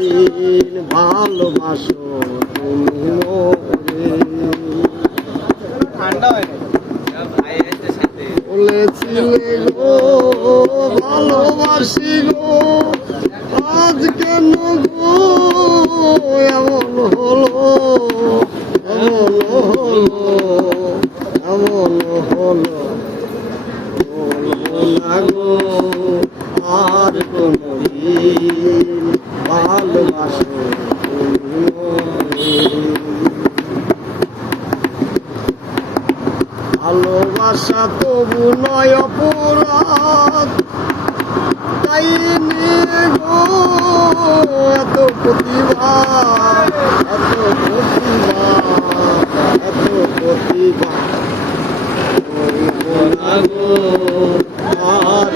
কোনদিন ভালোবাসো তুমি মোরে। বলেছিলে গো ভালোবাসি গো। আজ কেন গো? এমন হলো এমন হলো এমন হলো। বলব না গো আর কোনদিন। ভালোবাসো তবু নয় অপরাধ। তাই এত প্রতিভা এত প্রতিভা এত প্রতিভা আর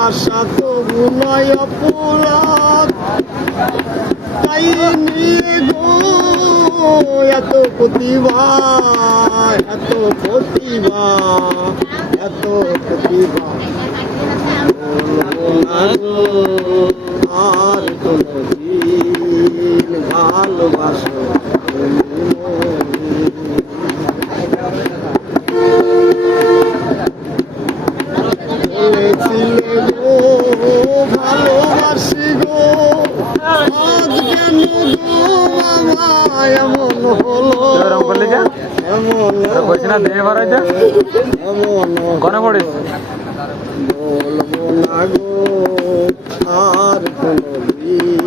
ভালোবাসা তবু নয় অপরাধ। তাই নিয়ে গো, এত প্রতিভা এত প্রতিভা এত প্রতিভা আর কোনো দিন ভালোবাসো ভালোবাসি গো আজ কেন গো আমায় এমন হলো এরকম করলি যে? বলছি না দেহে বার হইতে? কনে পড়িস? বলব না গো আর কোনো দিন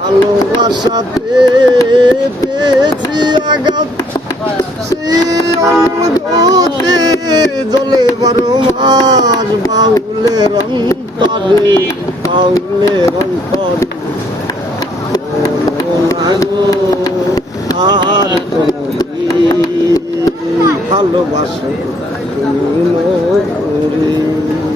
ভালোবাসাতে পেয়েছি আঘাত জলে বারো মাস বাউলের অন্তরে বাউলের অন্তরে আর ভালোবাসো তুমি মোরে